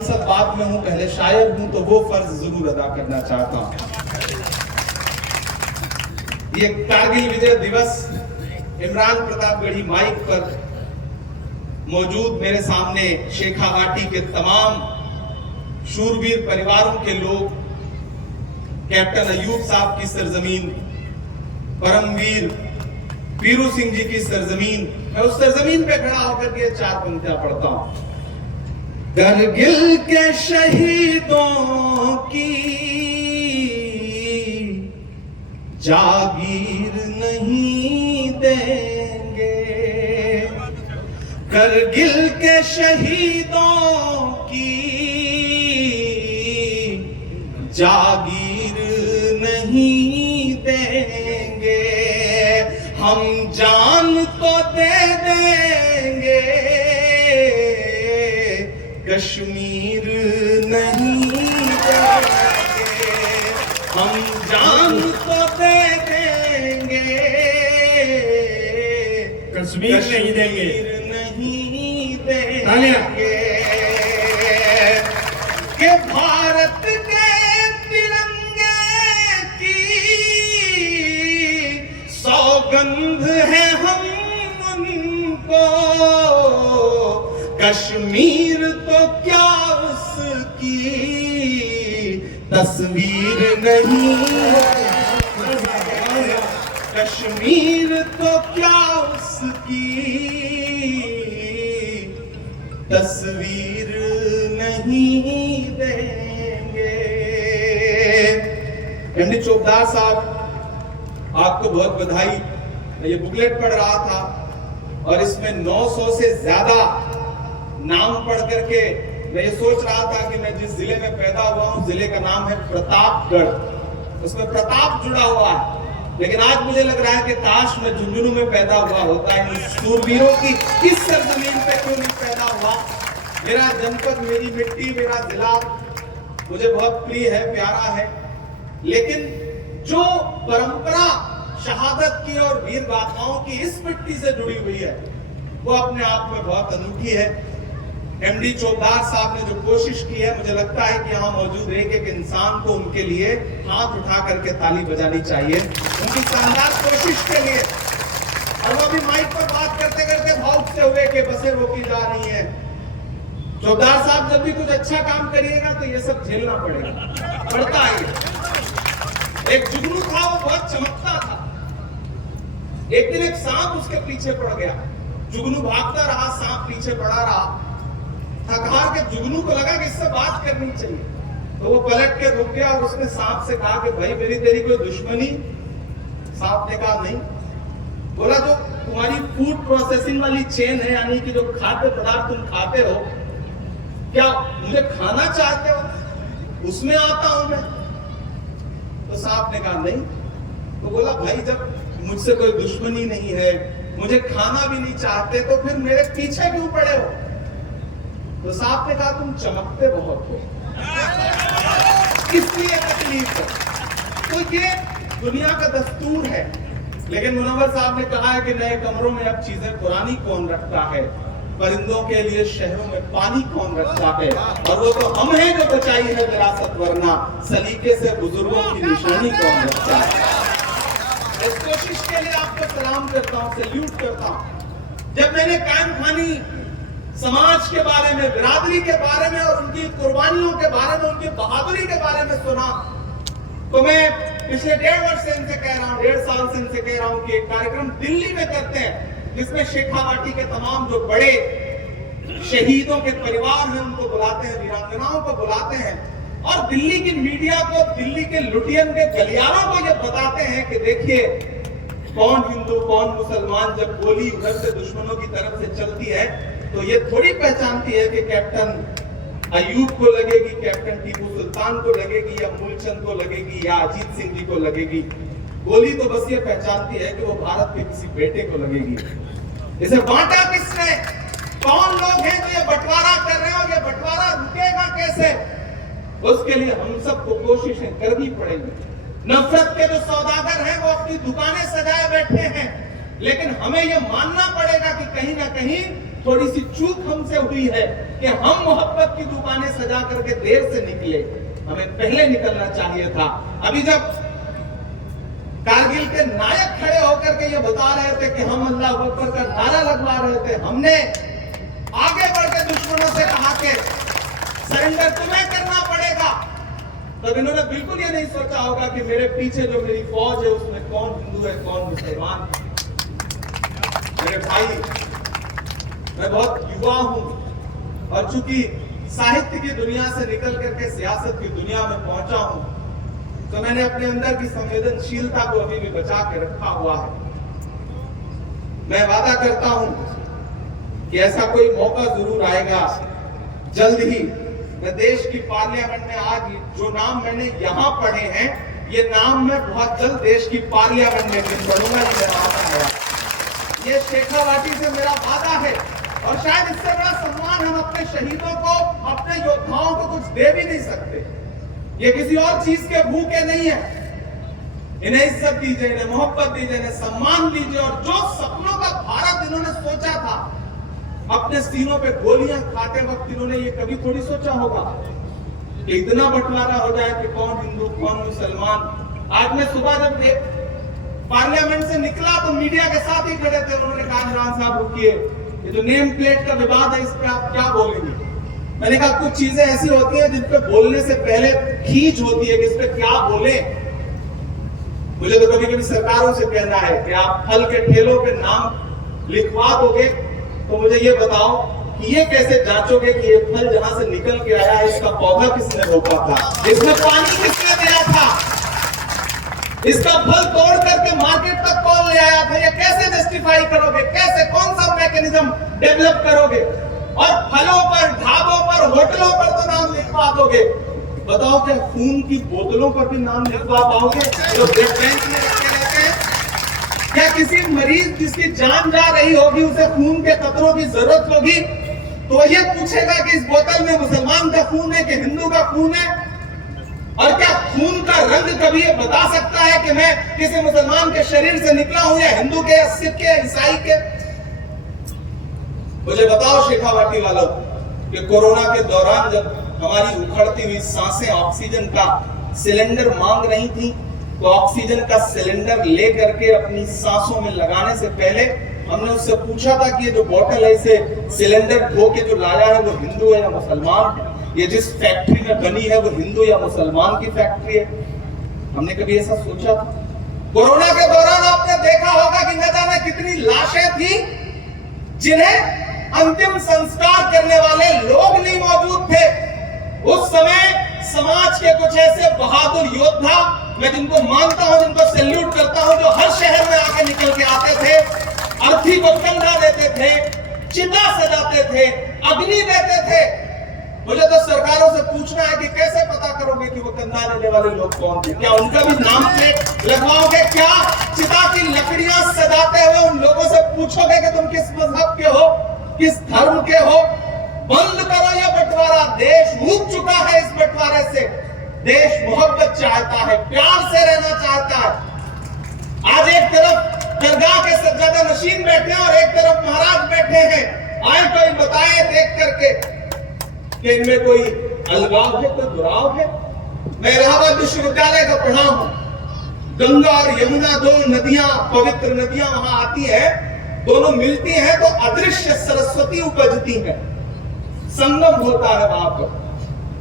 सब बात में हूं, पहले शायर हूं, तो वो फर्ज जरूर अदा करना चाहता हूं। ये कारगिल विजय दिवस इमरान प्रतापगढ़ी माइक पर मौजूद मेरे सामने शेखावाटी के तमाम शूरवीर परिवारों के लोग, कैप्टन अयूब साहब की सरजमीन, परमवीर पीरू सिंह जी की सरजमीन, मैं उस सरजमीन पे खड़ा होकर के चार पंक्तियां पढ़ता हूं। कारगिल के शहीदों की जागीर नहीं देंगे, कारगिल के शहीदों की जागीर नहीं देंगे, हम जान तो दे देंगे, कश्मीर नहीं देंगे, हम जान तो दे देंगे, कश्मीर नहीं देंगे, नहीं देंगे, कि भारत के तिरंगे की सौगंध है हम उनको, कश्मीर तो क्या उसकी तस्वीर नहीं, कश्मीर तो क्या उसकी तस्वीर नहीं देंगे। एमडी चोपदार साहब, आपको बहुत बधाई। मैं ये बुकलेट पढ़ रहा था और इसमें 900 से ज्यादा नाम पढ़ करके मैं ये सोच रहा था कि मैं जिस जिले में पैदा हुआ हूं, जिले का नाम है प्रतापगढ़, उसमें प्रताप जुड़ा हुआ है। लेकिन आज मुझे लग रहा है कि काश मैं झुंझुनू में पैदा हुआ होता, इन शूरवीरों की इस सरजमीन पे क्यों नहीं पैदा हुआ। मेरा जनपद, मेरी मिट्टी, मेरा जिला मुझे बहुत प्रिय है, प्यारा है, लेकिन जो परंपरा शहादत की और वीर गाथाओं की इस मिट्टी से जुड़ी हुई है, वो अपने आप में बहुत अनूठी है। एमडी चोपदार साहब ने जो कोशिश की है, मुझे लगता है कि यहाँ मौजूद एक एक इंसान को उनके लिए हाथ उठा करके ताली बजानी चाहिए, उनकी शानदार कोशिश के लिए। और वो अभी माइक पर बात करते करते भावुक से हुए कि बसें रोकी जा रही हैं। चोपदार साहब, जब भी कुछ अच्छा काम करिएगा तो ये सब झेलना पड़ेगा, पड़ता है। एक जुगनू था, वो बहुत चमकता था। एक दिन एक सांप उसके पीछे पड़ गया, जुगनू भागता रहा, सांप पीछे पड़ा रहा। थक हार के जुगनू को लगा कि इससे बात करनी चाहिए, तो वो पलट के रुक गया और उसने सांप से कहा कि भाई मेरी तेरी कोई दुश्मनी? सांप ने कहा नहीं। बोला जो तुम्हारी फूड प्रोसेसिंग वाली चेन है, यानी कि जो खाद्य पदार्थ तुम खाते हो, क्या मुझे खाना चाहते हो? उसमें आता हूं मैं। तो सांप ने कहा नहीं। तो बोला भाई जब मुझसे कोई दुश्मनी नहीं है, मुझे खाना भी नहीं चाहते, तो फिर मेरे पीछे क्यों पड़े हो? तो सांप ने कहा तुम चमकते बहुत हो, इसलिए तकलीफ है। तो ये दुनिया का दस्तूर है। लेकिन मुनव्वर साहब ने कहा है कि नए कमरों में अब चीजें पुरानी कौन रखता है, परिंदों के लिए शहरों में पानी कौन रखता है, और वो तो हम हैं जो बचाई है विरासत, वरना सलीके से बुजुर्गों की निशानी कौन रखता है। इस कोशिश के लिए आपको सलाम करता हूं, सैल्यूट करता हूं। जब मैंने कायम खानी समाज के बारे में, बिरादरी के बारे में और उनकी कुर्बानियों के बारे में, उनकी बहादुरी के बारे में सुना, तो मैं पिछले 1.5 वर्ष से इनसे कह रहा हूं, 1.5 साल से इनसे कह रहा हूं कि एक कार्यक्रम दिल्ली में करते हैं, जिसमें शेखावाटी के तमाम जो बड़े शहीदों के परिवार हैं उनको बुलाते हैं, वीरांगनाओं को बुलाते हैं, और दिल्ली की मीडिया को, दिल्ली के लुटियन के गलियारों को ये बताते हैं कि देखिए कौन हिंदू कौन मुसलमान, जब गोली उधर से दुश्मनों की तरफ से चलती है तो ये थोड़ी पहचानती है कि कैप्टन अयूब को लगेगी, कैप्टन टीपू सुल्तान को लगेगी, या मूलचंद को लगेगी, या अजीत सिंह जी को लगेगी। गोली तो बस ये पहचानती है कि वो भारत के किसी बेटे को लगेगी। इसे बांटा किसने? कौन लोग हैं जो ये बंटवारा कर रहे हो? ये बंटवारा रुकेगा कैसे? उसके लिए हम सबको कोशिशें करनी पड़ेगी। नफरत के जो सौदागर हैं वो अपनी दुकानें सजाए बैठे हैं, लेकिन हमें यह मानना पड़ेगा कि कहीं ना कहीं थोड़ी सी चूक हमसे हुई है कि हम मोहब्बत की दुकानें सजा करके देर से निकले, हमें पहले निकलना चाहिए था। अभी जब कारगिल के नायक खड़े होकर के ये बता रहे थे कि हम अल्लाह अकबर का नारा लगवा रहे थे, हमने आगे बढ़कर दुश्मनों से कहा कि सरेंडर तुम्हें करना पड़ेगा, तब इन्होंने बिल्कुल ये नहीं सोचा होगा कि मेरे पीछे जो मेरी फौज है उसमें कौन हिंदू है कौन मुसलमान। मेरे भाई, मैं बहुत युवा हूं और चूंकि साहित्य की दुनिया से निकल करके सियासत की दुनिया में पहुंचा हूं, तो मैंने अपने अंदर की संवेदनशीलता को अभी भी बचा के रखा हुआ है। मैं वादा करता हूं कि ऐसा कोई मौका जरूर आएगा जल्द ही। मैं देश की पार्लियामेंट में आज जो नाम मैंने यहां पढ़े हैं, ये नाम मैं बहुत जल्द देश की पार्लियामेंट में भी पढ़ूंगा। ये मेरा वादा है, ये शेखावाटी से मेरा वादा है। और शायद इससे बड़ा सम्मान हम अपने शहीदों को, अपने योद्धाओं को कुछ दे भी नहीं सकते। ये किसी और चीज के भूखे नहीं है। इन्हें इज्जत दीजिए, इन्हें मोहब्बत दीजिए, इन्हें सम्मान दीजिए। और जो सपनों का भारत इन्होंने सोचा था, अपने सीनों पे गोलियां खाते वक्त इन्होंने ये कभी थोड़ी सोचा होगा कि इतना बंटवारा हो जाए कि कौन हिंदू कौन मुसलमान। आज मैं सुबह जब पार्लियामेंट से निकला तो मीडिया के साथ ही खड़े थे, उन्होंने कहा इमरान साहब रुकिए, ये जो नेम प्लेट का विवाद है इस पे आप क्या बोलेंगे। मैंने कहा कुछ चीजें ऐसी होती हैं जिन पे बोलने से पहले खींच होती है कि इस पे क्या बोले। मुझे तो कभी कभी सरकारों से कहना है कि आप फल के ठेलों पे नाम लिखवा दोगे तो मुझे ये बताओ कि ये कैसे जांचोगे कि ये फल जहां से निकल के आया है इसका पौधा किसने रोपा था, इसमें पानी किसने दिया था, इसका फल तोड़ करके मार्केट तक कौन ले आया था। ये कैसे जस्टिफाई करोगे, कैसे कौन सा मैकेनिज्म डेवलप करोगे। और फलों पर, ढाबों पर, होटलों पर तो नाम लिखवा दोगे, बताओ क्या खून की बोतलों पर भी नाम लिखवा पाओगे जो ब्लड बैंक में रखे रहते हैं। क्या किसी मरीज जिसकी जान जा रही होगी, उसे खून के कतरों की जरूरत होगी, तो ये पूछेगा कि इस बोतल में मुसलमान का खून है कि हिंदू का खून है। और क्या खून का रंग कभी ये बता सकता है कि मैं किसी मुसलमान के शरीर से निकला हूं या हिंदू के या सिख के या ईसाई के। मुझे बताओ शेखावाटी वालों कि कोरोना के दौरान जब हमारी उखड़ती हुई सांसें ऑक्सीजन का सिलेंडर मांग रही थी, तो ऑक्सीजन का सिलेंडर ले करके अपनी सांसों में लगाने से पहले हमने उससे पूछा था कि ये जो बोतल है इसे सिलेंडर धो के जो लाया है वो हिंदू है या मुसलमान, ये जिस फैक्ट्री में बनी है वो हिंदू या मुसलमान की फैक्ट्री है। हमने कभी ऐसा सोचा था? कोरोना के दौरान आपने देखा होगा कि न जाने कितनी लाशें थी जिन्हें अंतिम संस्कार करने वाले लोग नहीं मौजूद थे। उस समय समाज के कुछ ऐसे बहादुर योद्धा, मैं जिनको मानता हूं, जिनको सैल्यूट करता हूं, जो हर शहर में आके निकल के आते थे, अर्थी को कंधा देते थे, चिता सजाते थे, अग्नि देते थे। मुझे तो सरकारों से पूछना है कि कैसे पता करोगे कि वो कंधा देने वाले लोग कौन थे। क्या उनका भी नाम प्लेट लगवाओगे? क्या चिता की लकड़ियां सजाते हुए उन लोगों से पूछोगे कि तुम किस मजहब के हो, किस धर्म के हो? बंद करो ये बंटवारा। देश ऊब चुका है इस बंटवारे से। देश मोहब्बत चाहता है, प्यार से रहना चाहता है। आज एक तरफ दरगाह के सज्जादा नशीन बैठे हैं और एक तरफ महाराज बैठे हैं। आए कोई बताए देख करके कि इनमें कोई अलगाव है, कोई दुराव है। मैं इलाहाबाद विश्वविद्यालय का पढ़ा हूं। गंगा और यमुना दो नदियां, पवित्र नदियां वहां आती है, दोनों मिलती हैं तो अदृश्य सरस्वती उपजती है। संगम होता है वहां पर,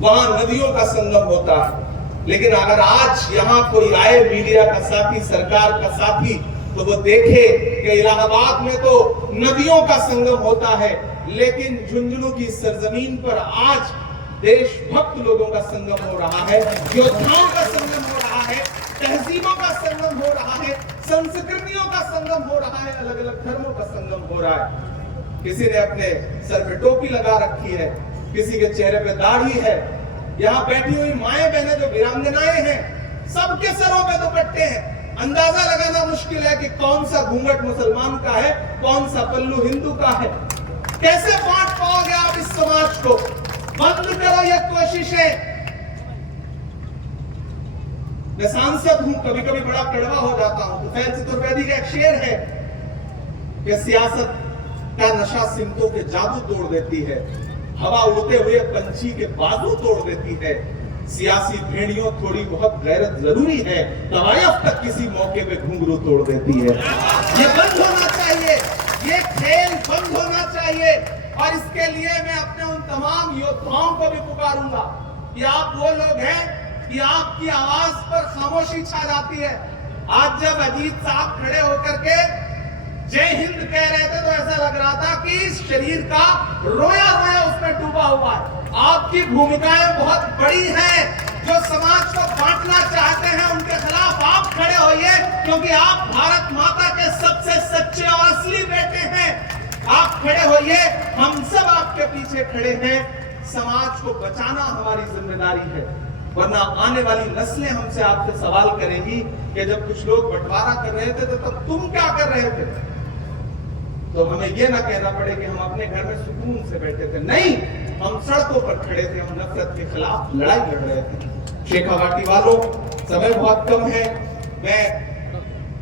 वहां नदियों का संगम होता है। लेकिन अगर आज यहां कोई आए मीडिया का साथी, सरकार का साथी, तो वो देखे कि इलाहाबाद में तो नदियों का संगम होता है, लेकिन झुंझुनू की सरजमीन पर आज देशभक्त लोगों का संगम हो रहा है, योद्धाओं का संगम हो रहा है, तहजीबों का संगम हो रहा है, संस्कृतियों का संगम हो रहा है, अलग अलग धर्मों का संगम हो रहा है। किसी ने अपने सर पे टोपी लगा रखी है, किसी के चेहरे पे दाढ़ी है। यहाँ बैठी हुई माएं बहनें जो वीरांगनाएं हैं, सबके सरों पे दुपट्टे हैं। अंदाजा लगाना मुश्किल है कि कौन सा घूंघट मुसलमान का है, कौन सा पल्लू हिंदू का है। कैसे बांट पाओगे आप इस समाज को? बंद करो ये कोशिशें। मैं सांसद हूं, कभी कभी बड़ा कड़वा हो जाता हूं। तो फैल चतुर्वेदी का एक शेर है कि सियासत का नशा सिमतों के जादू तोड़ देती है, हवा उड़ते हुए पंछी के बाजू तोड़ देती है। सियासी भेड़ियों थोड़ी बहुत गैरत जरूरी है, तवायफ तक किसी मौके पे घुंघरू तोड़ देती है। ये बंद होना चाहिए, ये खेल बंद होना चाहिए। और इसके लिए मैं अपने उन तमाम योद्धाओं को भी पुकारूंगा कि आप वो लोग हैं कि आपकी आवाज पर खामोशी छा जाती है। आज जब अजीत साहब खड़े होकर के जय हिंद कह रहे थे तो ऐसा लग रहा था कि इस शरीर का रोया रोया उसमें डूबा हुआ है। आपकी भूमिकाएं बहुत बड़ी हैं। जो समाज को बांटना चाहते हैं उनके खिलाफ आप खड़े होइए, क्योंकि आप भारत माता के सबसे सच्चे और असली बेटे हैं। आप खड़े होइए, हम सब आपके पीछे खड़े हैं। समाज को बचाना हमारी जिम्मेदारी है, वरना आने वाली नस्लें हमसे आपसे सवाल करेंगी कि जब कुछ लोग बंटवारा कर रहे थे तो तब तुम क्या कर रहे थे। तो हमें यह ना कहना पड़े कि हम अपने घर में सुकून से बैठे थे। नहीं, हम सड़कों पर खड़े थे, हम नफरत के खिलाफ लड़ाई लड़ रहे थे। शेखावाटी वालों, समय बहुत कम है।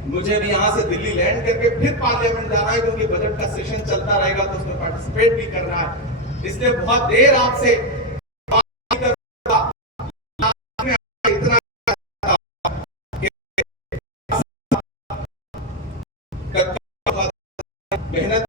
मुझे भी यहाँ से दिल्ली लैंड करके फिर पार्लियामेंट जाना है, क्योंकि बजट का सेशन चलता रहेगा तो उसमें पार्टिसिपेट भी करना है। इसलिए बहुत देर आपसे मेहनत